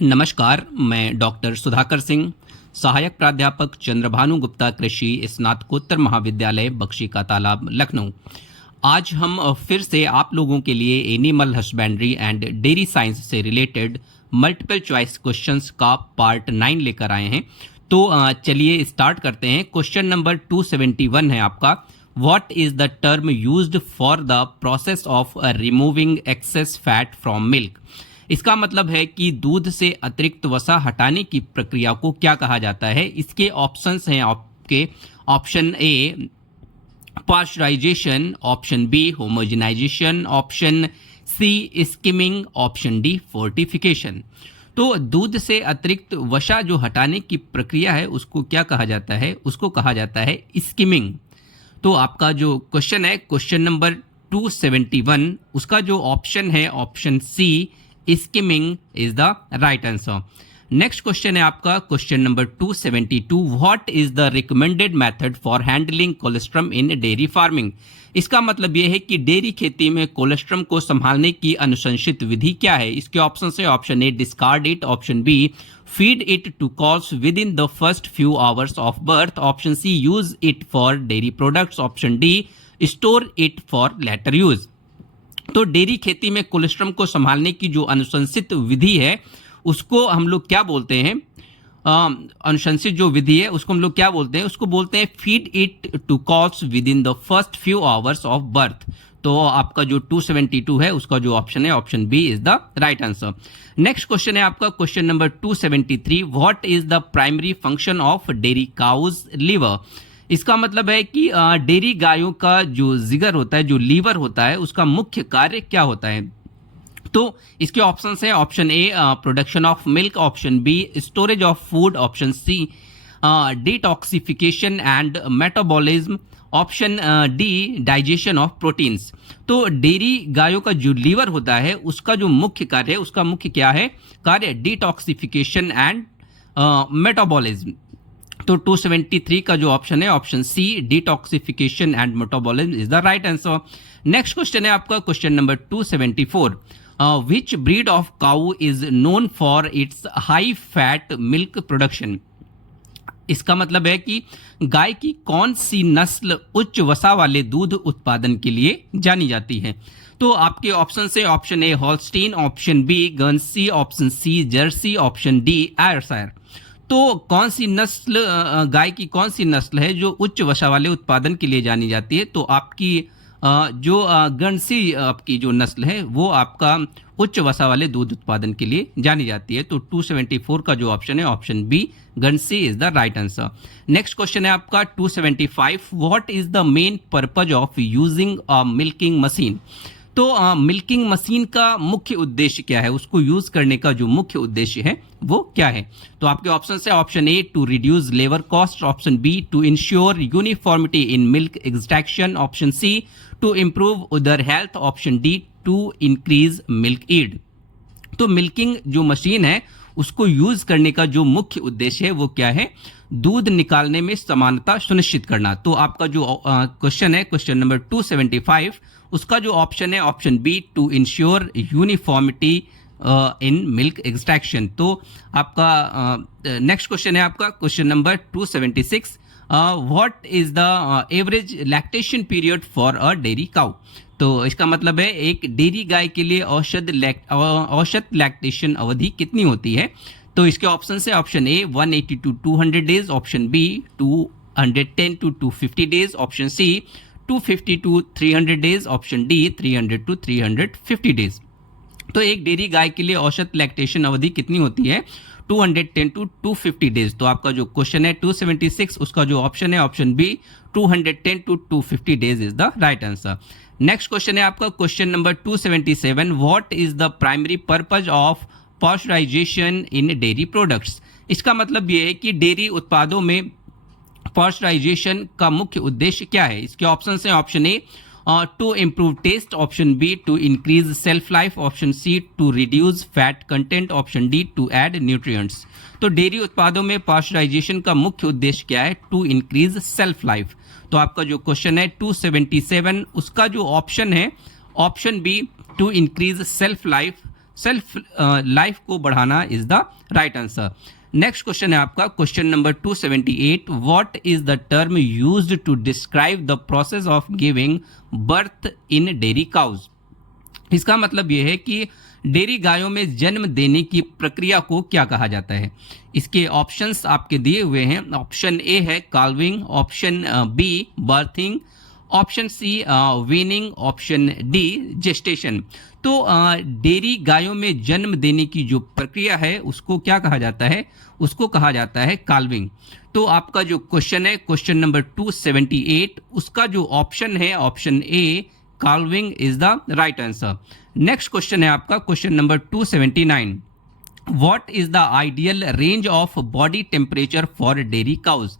नमस्कार, मैं डॉक्टर सुधाकर सिंह, सहायक प्राध्यापक चंद्रभानु गुप्ता कृषि स्नातकोत्तर महाविद्यालय बख्शी का तालाब लखनऊ। आज हम फिर से आप लोगों के लिए animal husbandry and dairy science से रिलेटेड मल्टीपल चॉइस क्वेश्चंस का पार्ट 9 लेकर आए हैं। तो चलिए स्टार्ट करते हैं। क्वेश्चन नंबर 271 है आपका, what is the term used for the process of removing access fat from milk. इसका मतलब है कि दूध से अतिरिक्त वसा हटाने की प्रक्रिया को क्या कहा जाता है। इसके ऑप्शंस हैं आपके, option A pasteurization, option B homogenization, option C skimming, option D fortification. तो दूध से अतिरिक्त वसा जो हटाने की प्रक्रिया है उसको क्या कहा जाता है, उसको कहा जाता है स्किमिंग। तो आपका जो क्वेश्चन है, क्वेश्चन नंबर 271, उसका जो ऑप्शन है option C skimming is the right answer. Next question है आपका, question number 272, what is the recommended method for handling colostrum in dairy farming. इसका मतलब यह है कि डेयरी खेती में कोलेस्ट्रम को संभालने की अनुशंसित विधि क्या है। इसके ऑप्शन है, option A discard it, option B feed it to calves within the first few hours of birth, option C use it for dairy products, option D store it for later use. तो dairy खेती में colostrum को संभालने की जो अनुशंसित विधि है उसको हम लोग क्या बोलते हैं, अनुशंसित जो विधि है उसको हम लोग क्या बोलते हैं, उसको बोलते हैं feed it to calves within the first few hours of birth. तो आपका जो 272 है उसका जो ऑप्शन है option B is the right answer. Next question है आपका, question number 273, what is the primary function of dairy cow's liver. इसका मतलब है कि डेयरी गायों का जो जिगर होता है, जो लीवर होता है, उसका मुख्य कार्य क्या होता है। तो इसके ऑप्शंस हैं, option A production of milk, option B storage of food, option C detoxification and metabolism, option D digestion of proteins. तो डेयरी गायों का जो लीवर होता है उसका जो मुख्य कार्य है, उसका मुख्य क्या है कार्य, डिटॉक्सिफिकेशन एंड मेटाबॉलिज्म। तो 273 का जो ऑप्शन है option C detoxification and metabolism is the right answer. Next question है आपका, question number 274, which breed of cow is known for its high fat milk production. इसका मतलब है कि गाय की कौन सी नस्ल उच्च वसा वाले दूध उत्पादन के लिए जानी जाती है। तो आपके ऑप्शन से, option A Holstein, option B Guernsey, option C Jersey, option D Ayrshire. तो कौन सी नस्ल, गाय की कौन सी नस्ल है जो उच्च वसा वाले उत्पादन के लिए जानी जाती है। तो आपकी जो गर्न्सी आपकी जो नस्ल है वो आपका उच्च वसा वाले दूध उत्पादन के लिए जानी जाती है। तो 274 का जो ऑप्शन है option B Guernsey is the right answer. Next question है आपका 275, what is the main purpose of using a milking machine. तो मिल्किंग मशीन का मुख्य उद्देश्य क्या है, उसको यूज करने का जो मुख्य उद्देश्य है वो क्या है। तो आपके ऑप्शन है, option A to reduce labour cost, option B to ensure uniformity in milk extraction, option C to improve udder health, option D to increase milk yield. तो मिल्किंग जो मशीन है उसको यूज करने का जो मुख्य उद्देश्य है वो क्या है, दूध निकालने में समानता सुनिश्चित करना। तो आपका जो क्वेश्चन है, क्वेश्चन नंबर 275, उसका जो ऑप्शन है option B to ensure uniformity in milk extraction. तो आपका नेक्स्ट क्वेश्चन है आपका, question number 276, what is the average lactation period for a dairy cow. तो इसका मतलब है एक डेयरी गाय के लिए औसत लैक्टेशन अवधि कितनी होती है। तो इसके ऑप्शन है, option A 180 to 200 days, option B 210 to 250 days, option C 250 to 300 days, option D 300 to 350 days. तो एक डेयरी गाय के लिए औसत लैक्टेशन अवधि कितनी होती है, 210 टू 250 डेज। तो आपका जो क्वेश्चन है 276, उसका जो ऑप्शन है option B 210 to 250 days is the right answer. Next question है आपका, question number 277, what is the primary purpose of pasteurization in dairy products. इसका मतलब ये है कि डेयरी उत्पादों में पास्चराइजेशन का मुख्य उद्देश्य क्या है। इसके ऑप्शन हैं, option A to improve taste, option B to increase shelf life, option C to reduce fat content, option D to add nutrients. तो डेयरी उत्पादों में पास्चराइजेशन का मुख्य उद्देश्य क्या है, टू इंक्रीज सेल्फ लाइफ। तो आपका जो क्वेश्चन है 277, उसका जो ऑप्शन है option B to increase shelf life shelf life को बढ़ाना is the right answer. Next question है आपका question number 278, what is the term used to describe the process of giving birth in dairy cows. इसका मतलब यह है कि dairy गायों में जन्म देने की प्रक्रिया को क्या कहा जाता है। इसके ऑप्शंस आपके दिए हुए हैं। ऑप्शन ए है calving, option B birthing, option C weaning, option D gestation. तो डेयरी गायों में जन्म देने की जो प्रक्रिया है उसको क्या कहा जाता है, उसको कहा जाता है काल्विंग। तो आपका जो क्वेश्चन है क्वेश्चन नंबर 278, उसका जो ऑप्शन है option A calving is the right answer. Next question है आपका question number 279, what is the ideal range of body temperature for dairy cows.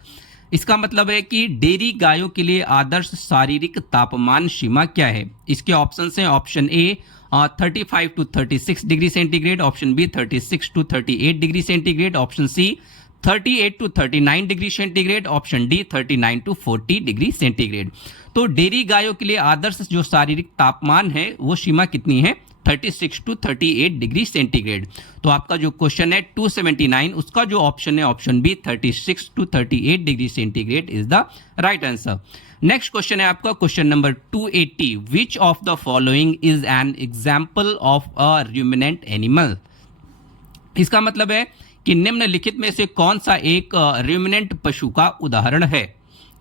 इसका मतलब है कि डेयरी गायों के लिए आदर्श शारीरिक तापमान सीमा क्या है। इसके ऑप्शंस हैं option A 35 to 36 degree centigrade, option B 36 to 38 degree centigrade, option C 38 to 39 degree centigrade, option D 39 to 40 degree centigrade. तो डेयरी गायों के लिए आदर्श जो शारीरिक तापमान है वो सीमा कितनी है, 36 टू 38 डिग्री सेंटीग्रेड। तो आपका जो क्वेश्चन है 279, उसका जो ऑप्शन है option B 36 to 38 degree centigrade is the right answer. Next question है आपका question number 280, which of the following is an example of a ruminant animal. इसका मतलब है कि निम्नलिखित में से कौन सा एक रूमिनेंट पशु का उदाहरण है।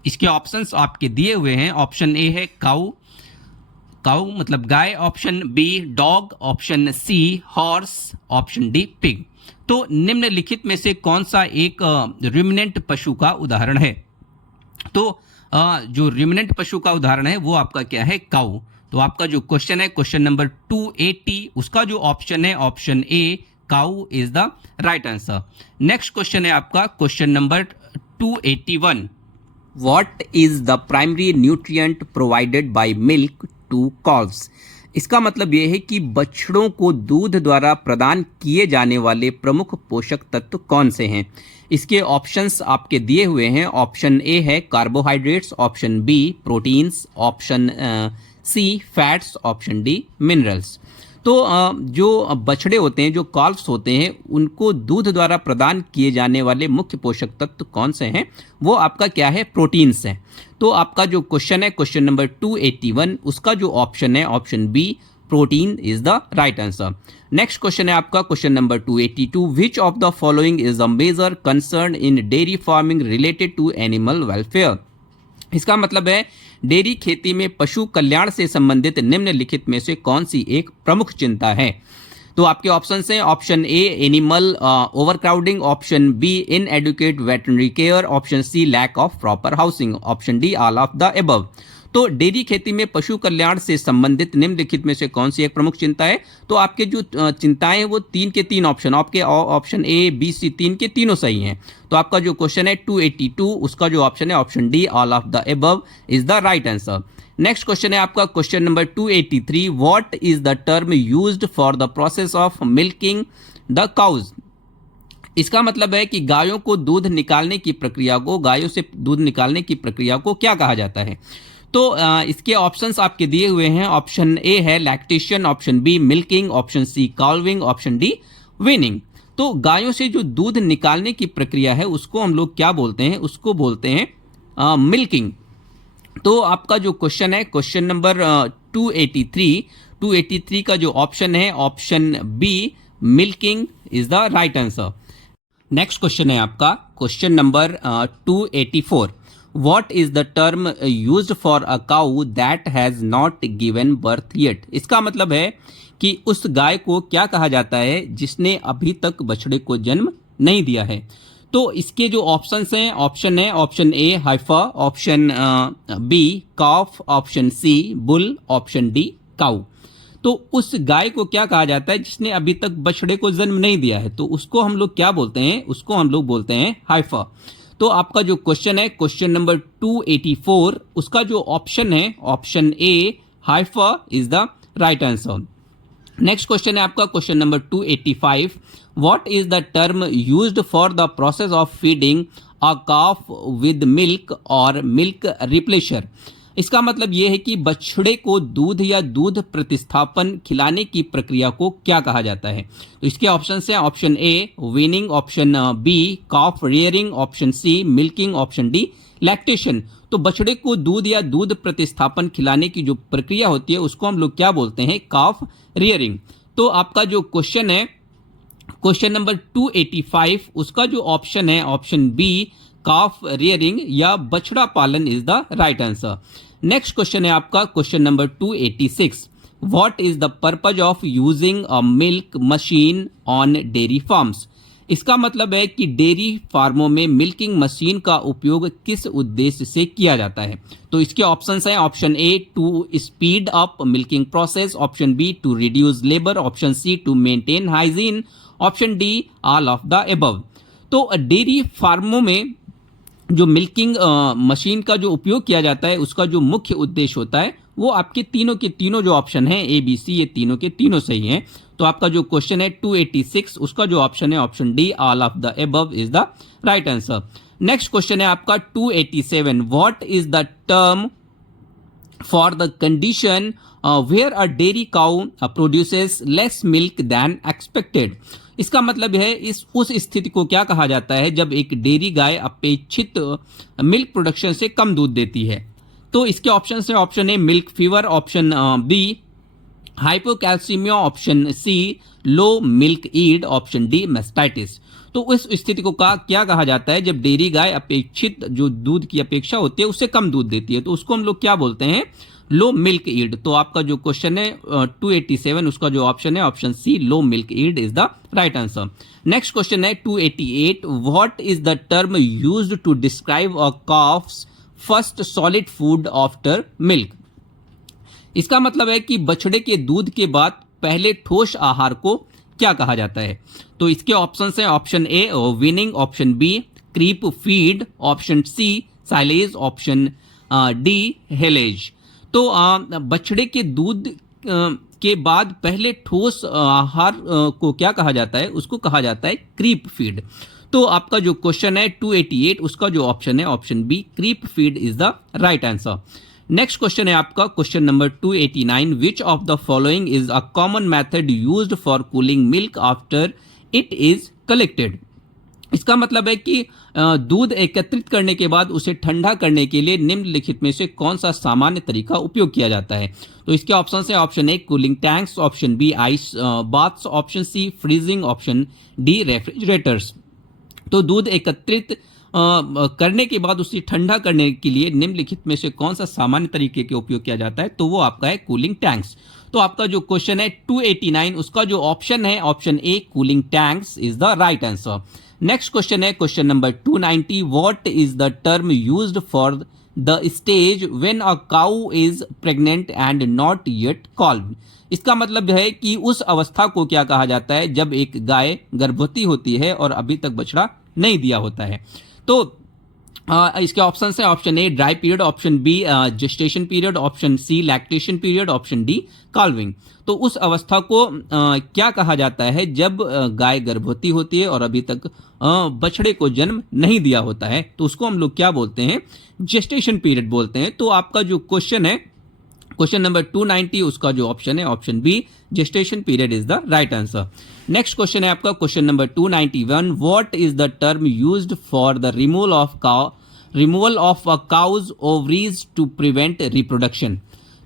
इसके ऑप्शंस आपके दिए हुए हैं। ऑप्शन ए है काऊ, काऊ मतलब गाय, option B dog, option C horse, option D pig. तो निम्नलिखित में से कौन सा एक रूमिनेंट पशु का उदाहरण है। तो जो रूमिनेंट पशु का उदाहरण है वो आपका क्या है, काऊ। तो आपका जो क्वेश्चन है क्वेश्चन नंबर 280, उसका जो ऑप्शन है option A cow is the right answer. Next question है आपका question number 281, what is the primary nutrient provided by milk to calves. इसका मतलब यह है कि बछड़ों को दूध द्वारा प्रदान किए जाने वाले प्रमुख पोषक तत्व कौन से हैं। इसके ऑप्शंस आपके दिए हुए हैं। ऑप्शन ए है carbohydrates, option B proteins, option C fats, option D minerals. तो जो बछड़े होते हैं, जो कॉल्व्स होते हैं, उनको दूध द्वारा प्रदान किए जाने वाले मुख्य पोषक तत्व कौन से हैं, वो आपका क्या है, प्रोटीन्स हैं। तो आपका जो क्वेश्चन है क्वेश्चन नंबर 281, उसका जो ऑप्शन है option B protein is the right answer. Next question है आपका question number 282, which of the following is a major concern in dairy farming related to animal welfare. इसका मतलब है डेयरी खेती में पशु कल्याण से संबंधित निम्नलिखित में से कौन सी एक प्रमुख चिंता है। तो आपके ऑप्शन हैं option A animal overcrowding, option B inadequate veterinary care, option C lack of proper housing, option D all of the above. तो डेयरी खेती में पशु कल्याण से संबंधित निम्नलिखित में से कौन सी एक प्रमुख चिंता है। तो आपके जो चिंताएं हैं वो 3 के 3 ऑप्शन, आपके ऑप्शन ए बी सी 3 के तीनों सही हैं। तो आपका जो क्वेश्चन है 282, उसका जो ऑप्शन है option D all of the above is the right answer. Next question है आपका question number 283, what is the term used for the process of milking the cows. इसका मतलब है कि गायों को दूध निकालने की प्रक्रिया को, गायों से दूध निकालने की प्रक्रिया को क्या कहा जाता है। तो इसके ऑप्शंस आपके दिए हुए हैं। ऑप्शन ए है lactation, option B milking, option C calving, option D weaning. तो गायों से जो दूध निकालने की प्रक्रिया है उसको हम लोग क्या बोलते हैं, उसको बोलते हैं मिल्किंग। तो आपका जो क्वेश्चन है क्वेश्चन नंबर 283 का जो ऑप्शन है option B milking is the right answer. Next question है आपका question number 284, What is the term used for a cow that has not given birth yet? इसका मतलब है कि उस गाय को क्या कहा जाता है जिसने अभी तक बछड़े को जन्म नहीं दिया है। तो इसके जो ऑप्शंस हैं ऑप्शन है option A heifer, option B calf, option C bull, option D cow. तो उस गाय को क्या कहा जाता है जिसने अभी तक बछड़े को जन्म नहीं दिया है, तो उसको हम लोग क्या बोलते हैं, उसको हम लोग बोलते हैं हाइफा। तो आपका जो क्वेश्चन है क्वेश्चन नंबर 284, उसका जो ऑप्शन है option A Haifa is the right answer. Next question है आपका question number 285, what is the term used for the process of feeding a calf with milk और मिल्क रिप्लेशर। इसका मतलब यह है कि बछड़े को दूध या दूध प्रतिस्थापन खिलाने की प्रक्रिया को क्या कहा जाता है। तो इसके ऑप्शन है option A weaning, option B calf rearing, option C milking, option D lactation. तो बछड़े को दूध या दूध प्रतिस्थापन खिलाने की जो प्रक्रिया होती है उसको हम लोग क्या बोलते हैं, कॉफ रियरिंग। तो आपका जो क्वेश्चन है क्वेश्चन नंबर 285, उसका जो ऑप्शन है ऑप्शन बी कॉफ रियरिंग या बछड़ा पालन is the right answer. Next question है आपका question number 286, what is the purpose of using a milk machine on dairy farms. इसका मतलब है कि डेयरी फार्मों में मिल्किंग मशीन का उपयोग किस उद्देश्य से किया जाता है। तो इसके ऑप्शंस हैं option A to speed up milking process, option B to reduce labour, option C to maintain hygiene, option D all of the above. तो डेयरी फार्मों में जो मिल्किंग मशीन का जो उपयोग किया जाता है उसका जो मुख्य उद्देश्य होता है वो आपके तीनों के तीनों जो ऑप्शन है ए बी सी, ये तीनों के तीनों सही हैं। तो आपका जो क्वेश्चन है 286, उसका जो ऑप्शन है option D all of the above is the right answer. Next question है आपका 287, what is the term for the condition where a dairy cow produces less milk than expected. इसका मतलब है उस स्थिति को क्या कहा जाता है जब एक डेयरी गाय अपेक्षित मिल्क प्रोडक्शन से कम दूध देती है। तो इसके ऑप्शन है option A milk fever, option B hypocalcaemia, option C low milk yield, option D mastitis. तो उस स्थिति को क्या कहा जाता है जब डेयरी गाय अपेक्षित जो दूध की अपेक्षा होती है उससे कम दूध देती है, तो उसको हम लोग क्या बोलते हैं, लो मिल्क ईल्ड। तो आपका जो क्वेश्चन है 287, उसका जो ऑप्शन है option C low milk yield is the right answer. Next question है 288, what is the term used to describe a calf's first solid food after milk. इसका मतलब है कि बछड़े के दूध के बाद पहले ठोस आहार को क्या कहा जाता है। तो इसके ऑप्शन है option A weaning, option B creep feed, option C silage, option D haylage. तो बछड़े के दूध के बाद पहले ठोस आहार को क्या कहा जाता है, उसको कहा जाता है क्रीप फीड। तो आपका जो क्वेश्चन है 288, उसका जो ऑप्शन है option B creep feed is the right answer. Next question है आपका question number 289, which of the following is a common method used for cooling milk after it is collected. इसका मतलब है कि दूध एकत्रित करने के बाद उसे ठंडा करने के लिए निम्नलिखित में से कौन सा सामान्य तरीका उपयोग किया जाता है। तो इसके ऑप्शन है option A cooling tanks, option B ice baths, option C freezing, option D refrigerators. तो दूध एकत्रित करने के बाद उसे ठंडा करने के लिए निम्नलिखित में से कौन सा सामान्य तरीके के उपयोग किया जाता है, तो वो आपका है कूलिंग टैंक्स। तो आपका जो क्वेश्चन है 289, उसका जो ऑप्शन है option A cooling tanks is the right answer. Next question है question number 290, what is the term used for the stage when a cow is pregnant and not yet calved. इसका मतलब है कि उस अवस्था को क्या कहा जाता है जब एक गाय गर्भवती होती है और अभी तक बछड़ा नहीं दिया होता है। तो इसके ऑप्शन है option A dry period, option B gestation period, option C lactation period, option D calving. तो उस अवस्था को क्या कहा जाता है जब गाय गर्भवती होती है और अभी तक बछड़े को जन्म नहीं दिया होता है, तो उसको हम लोग क्या बोलते हैं, जेस्टेशन पीरियड बोलते हैं। तो आपका जो क्वेश्चन है क्वेश्चन नंबर 290, उसका जो ऑप्शन है option B gestation period is the right answer. Next question है आपका question number 291, what is the term used for the removal of a cow's ovaries to prevent reproduction.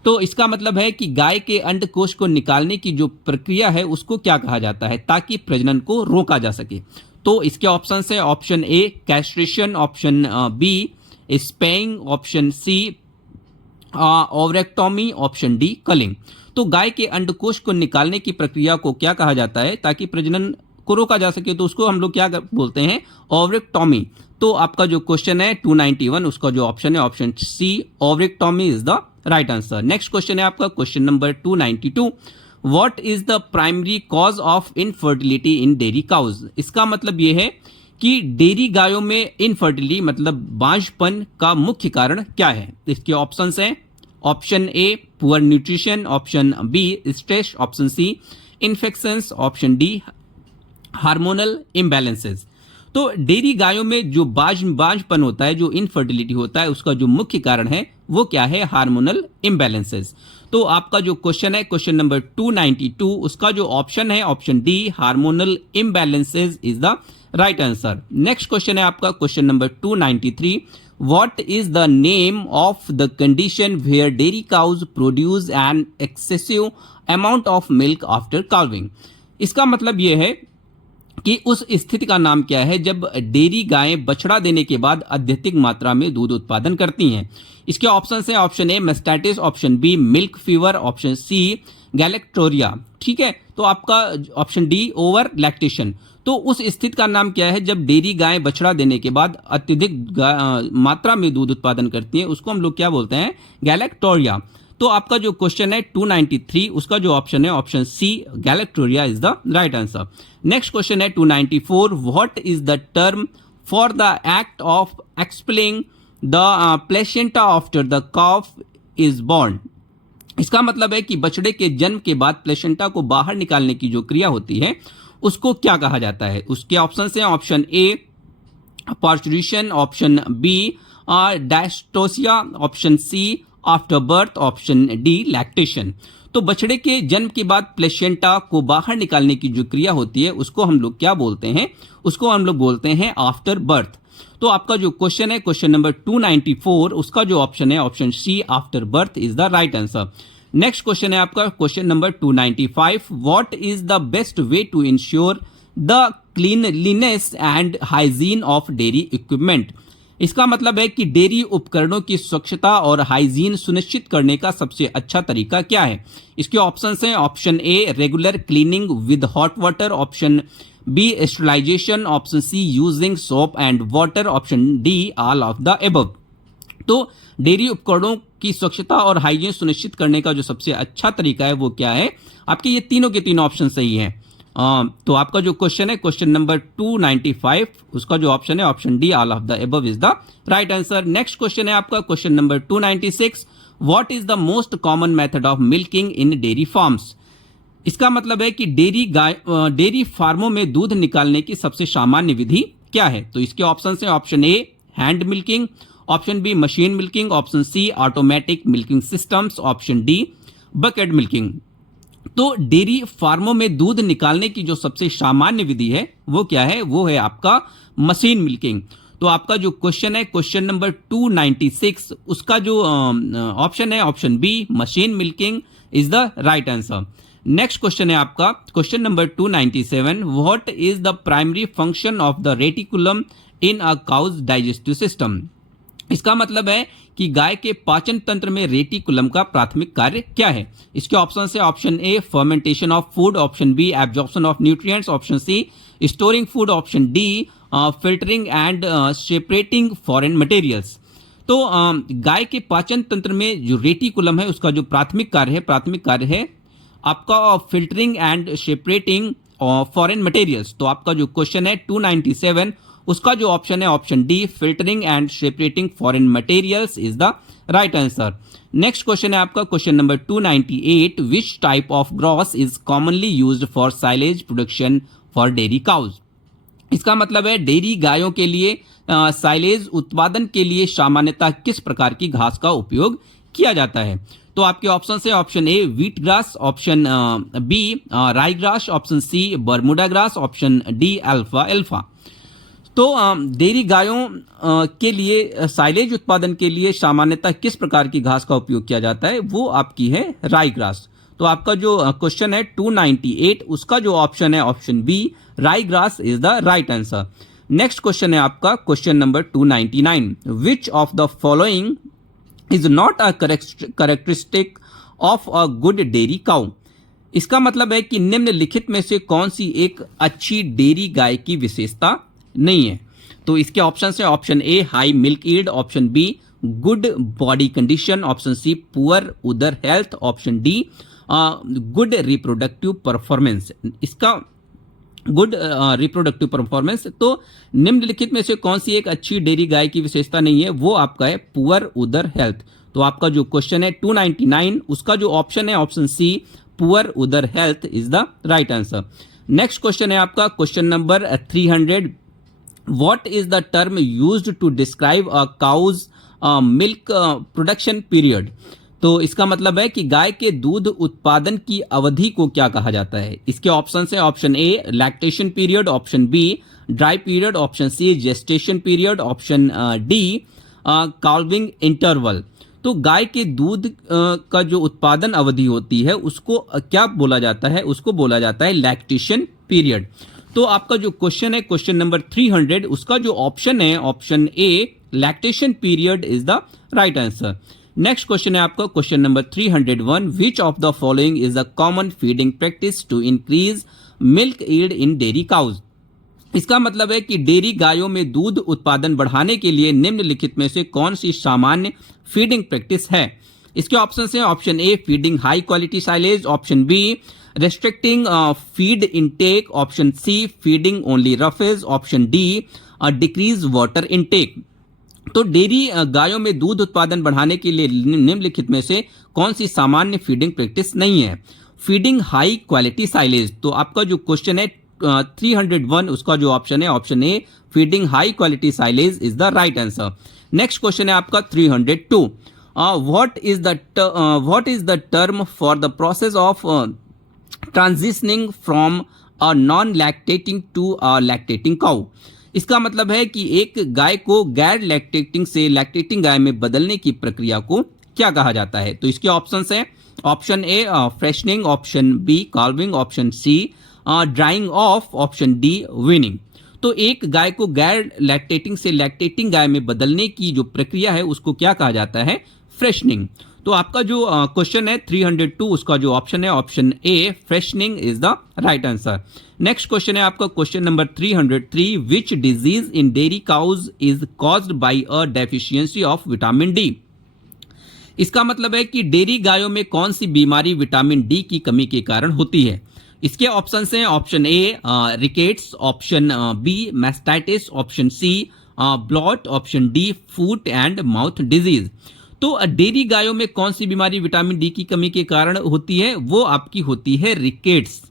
तो इसका मतलब है कि गाय के अंडकोश को निकालने की जो प्रक्रिया है उसको क्या कहा जाता है ताकि प्रजनन को रोका जा सके। तो इसके ऑप्शन है option A castration, option B spaying, option C ovariectomy, option D culling. तो गाय के अंडकोश को निकालने की प्रक्रिया को क्या कहा जाता है ताकि प्रजनन को रोका जा सके, तो उसको हम लोग क्या बोलते हैं, ओवरेक्टोमी। तो आपका जो क्वेश्चन है 291, उसका जो ऑप्शन है option C ovariectomy is the right answer. Next question है आपका question number 292, what is the primary cause of infertility in dairy cows. इसका मतलब यह है कि डेयरी गायों में इनफर्टिलिटी मतलब बांझपन का मुख्य कारण क्या है। इसके ऑप्शंस हैं option A poor nutrition, option B stress, option C infections, option D hormonal imbalances. तो डेयरी गायों में जो बांझपन होता है, जो इनफर्टिलिटी होता है, उसका जो मुख्य कारण है वो क्या है? Hormonal imbalances. तो आपका जो क्वेश्चन है, क्वेश्चन नंबर 292, उसका जो ऑप्शन है option D, hormonal imbalances is the right answer. Next question है आपका question number 293, what is the name of the condition where dairy cows produce an excessive amount of milk after calving. इसका मतलब यह है कि उस स्थिति का नाम क्या है जब डेयरी गायें बछड़ा देने के बाद अत्यधिक मात्रा में दूध उत्पादन करती हैं। इसके ऑप्शन है option A mastitis, option B milk fever, option C galactorrhoea. ठीक है, तो आपका ऑप्शन डी ओवर लैक्टेशन। तो उस स्थिति का नाम क्या है जब डेयरी गायें बछड़ा देने के बाद अत्यधिक मात्रा में दूध उत्पादन करती हैं, उसको हम लोग क्या बोलते हैं? गैलेक्टोरिया। तो आपका जो क्वेश्चन है 293, उसका जो ऑप्शन है option C, galactorrhoea is the right answer. Next question है 294, what is the term for the act of expelling the placenta after the calf is born. इसका मतलब है कि बछड़े के जन्म के बाद प्लेसेंटा को बाहर निकालने की जो क्रिया होती है उसको क्या कहा जाता है? उसके ऑप्शन हैं option A parturition, option B dystocia, option C afterbirth, option D lactation. तो बछड़े के जन्म के बाद प्लेसेंटा को बाहर निकालने की जो क्रिया होती है उसको हम लोग क्या बोलते हैं? उसको हम लोग बोलते हैं आफ्टर बर्थ। तो आपका जो क्वेश्चन है क्वेश्चन नंबर 294, उसका जो ऑप्शन है option C, afterbirth is the right answer. Next question है आपका question number 295, what is the best way to ensure the cleanliness and hygiene of dairy equipment. इसका मतलब है कि डेयरी उपकरणों की स्वच्छता और हाइजीन सुनिश्चित करने का सबसे अच्छा तरीका क्या है? इसके ऑप्शंस हैं option A regular cleaning with hot water, option B sterilization, option C using soap and water, option D all of the above. तो डेयरी उपकरणों की स्वच्छता और हाइजीन सुनिश्चित करने का जो सबसे अच्छा तरीका है वो क्या है? आपके ये तीनों के तीनों ऑप्शन सही हैं। तो आपका जो क्वेश्चन है क्वेश्चन नंबर 295, उसका जो ऑप्शन है option D all of the above is the right answer. Next question है आपका question number 296, what is the most common method of milking in dairy farms. इसका मतलब है कि डेयरी फार्मों में दूध निकालने की सबसे सामान्य विधि क्या है? तो इसके ऑप्शन है option A hand milking, option B machine milking, option C automatic milking systems, option D bucket milking. तो डेयरी फार्मों में दूध निकालने की जो सबसे सामान्य विधि है वो क्या है? वो है आपका मशीन मिल्किंग। तो आपका जो क्वेश्चन है क्वेश्चन नंबर 296, उसका जो ऑप्शन है option B machine milking is the right answer. Next question है आपका question number 297, what is the primary function of the reticulum in a cow's digestive system. इसका मतलब है कि गाय के पाचन तंत्र में रेटिकुलम का प्राथमिक कार्य क्या है? इसके ऑप्शन है option A fermentation of food, option B absorption of nutrients, option C storing food, option D filtering and separating foreign materials. तो गाय के पाचन तंत्र में जो रेटिकुलम है उसका जो प्राथमिक कार्य है आपका filtering and separating foreign materials. तो आपका जो क्वेश्चन है 297, उसका जो ऑप्शन है option D filtering and separating foreign materials is the right answer. Next question है आपका question number 298, which type of grass is commonly used for silage production for dairy cows. इसका मतलब है डेयरी गायों के लिए साइलेज उत्पादन के लिए सामान्यतः किस प्रकार की घास का उपयोग किया जाता है? तो आपके ऑप्शन है option A wheat grass, option B rye grass, option C Bermuda grass, option D alpha. तो डेयरी गायों के लिए साइलेज उत्पादन के लिए सामान्यतः किस प्रकार की घास का उपयोग किया जाता है? वो आपकी है राई ग्रास। तो आपका जो क्वेश्चन है 298, उसका जो ऑप्शन है option B rye grass is the right answer. Next question है आपका question number 299, which of the following is not a characteristic of a good dairy cow. इसका मतलब है कि निम्नलिखित में से कौन सी एक अच्छी डेयरी गाय की विशेषता नहीं है? तो इसके ऑप्शन है option A high milk yield, option B good body condition, option C poor udder health, option D good reproductive performance. इसका गुड रिप्रोडक्टिव परफॉर्मेंस। तो निम्नलिखित में से कौन सी एक अच्छी डेयरी गाय की विशेषता नहीं है? वो आपका है पुअर उदर हेल्थ। तो आपका जो क्वेश्चन है 299, उसका जो ऑप्शन है option C poor udder health is the right answer. Next question है आपका question number 300, What is the term used to describe a cow's milk production period? तो इसका मतलब है कि गाय के दूध उत्पादन की अवधि को क्या कहा जाता है। इसके ऑप्शन है, option A lactation period, option B dry period, option C gestation period, option D calving interval. तो गाय के दूध का जो उत्पादन अवधि होती है उसको क्या बोला जाता है, उसको बोला जाता है लैक्टेशन पीरियड। तो आपका जो क्वेश्चन है क्वेश्चन नंबर 300, उसका जो ऑप्शन है option A lactation period is the right answer. Next question है आपका question number 301, which of the following is the common feeding practice to increase milk yield in dairy cows. इसका मतलब है कि dairy गायों में दूध उत्पादन बढ़ाने के लिए निम्नलिखित में से कौन सी सामान्य फीडिंग प्रैक्टिस है। इसके ऑप्शन है, option A feeding high quality silage, option B restricting feed intake, option C feeding only roughage, option D decrease water intake. तो डेयरी गायों में दूध उत्पादन बढ़ाने के लिए निम्नलिखित में से कौन सी सामान्य फीडिंग प्रैक्टिस नहीं है। Feeding high quality silage. तो आपका जो क्वेश्चन है 301, उसका जो ऑप्शन है option A feeding high quality silage is the right answer. Next question है आपका 302, what is the term for the process of transitioning from a non lactating to a lactating cow. इसका मतलब है कि एक गाय को गैर लैक्टेटिंग से लैक्टेटिंग गाय में बदलने की प्रक्रिया को क्या कहा जाता है। तो इसके ऑप्शंस हैं, option A freshening, option B calving, option C drying off, option D weaning. तो एक गाय को गैर लैक्टेटिंग से लैक्टेटिंग गाय में बदलने की जो प्रक्रिया है उसको क्या कहा जाता है, फ्रेशनिंग। तो आपका जो क्वेश्चन है 302, उसका जो ऑप्शन है option A freshening is the right answer. Next question है आपका question number 303, which disease in dairy cows is caused by a deficiency of vitamin D. इसका मतलब है कि डेयरी गायों में कौन सी बीमारी विटामिन डी की कमी के कारण होती है। इसके ऑप्शन हैं, option A rickets, option B mastitis, option C bloat, option D foot and mouth disease. तो डेयरी गायों में कौन सी बीमारी विटामिन डी की कमी के कारण होती है, वो आपकी होती है रिकेट्स।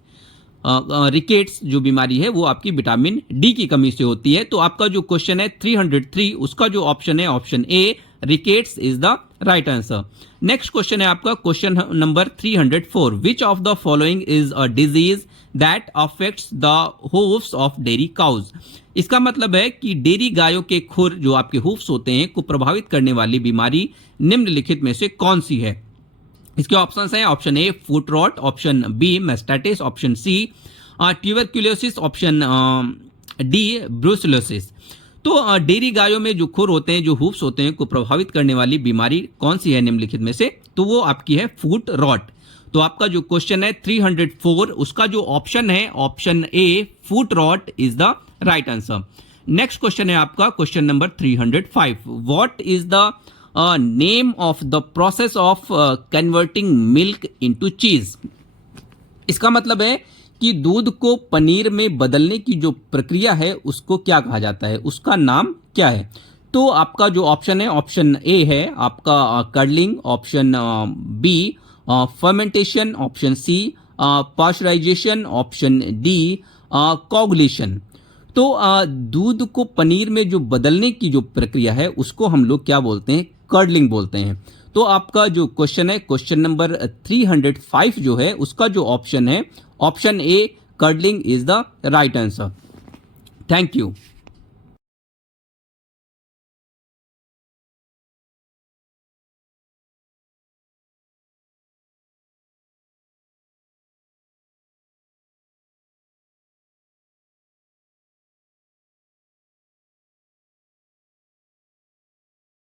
रिकेट्स जो बीमारी है वो आपकी विटामिन डी की कमी से होती है। तो आपका जो क्वेश्चन है 303, उसका जो ऑप्शन है option A rickets is the right answer. Next question है आपका question number 304, which of the following is a disease that affects the hooves of dairy cows. इसका मतलब है कि डेयरी गायों के खुर जो आपके हूफ्स होते हैं को प्रभावित करने वाली बीमारी निम्नलिखित में से कौन सी है। इसके ऑप्शंस हैं, option A foot rot, option B mastitis, option C tuberculosis, option D brucellosis. तो डेयरी गायों में जो खुर होते हैं, जो हूफ्स होते हैं को प्रभावित करने वाली बीमारी कौन सी है निम्नलिखित में से, तो वो आपकी है फुट रॉट। तो आपका जो क्वेश्चन है 304, उसका जो ऑप्शन है option A foot rot is the right answer. Next question है आपका question number 305, what is the name of the process of converting milk into cheese. इसका मतलब है कि दूध को पनीर में बदलने की जो प्रक्रिया है उसको क्या कहा जाता है, उसका नाम क्या है। तो आपका जो ऑप्शन है ऑप्शन ए है आपका curling, option B fermentation, option C pasteurization, option D coagulation. तो दूध को पनीर में जो बदलने की जो प्रक्रिया है उसको हम लोग क्या बोलते हैं, कर्डलिंग बोलते हैं। तो आपका जो क्वेश्चन है क्वेश्चन नंबर 305 जो है उसका जो ऑप्शन है option A curdling is the right answer. Thank you.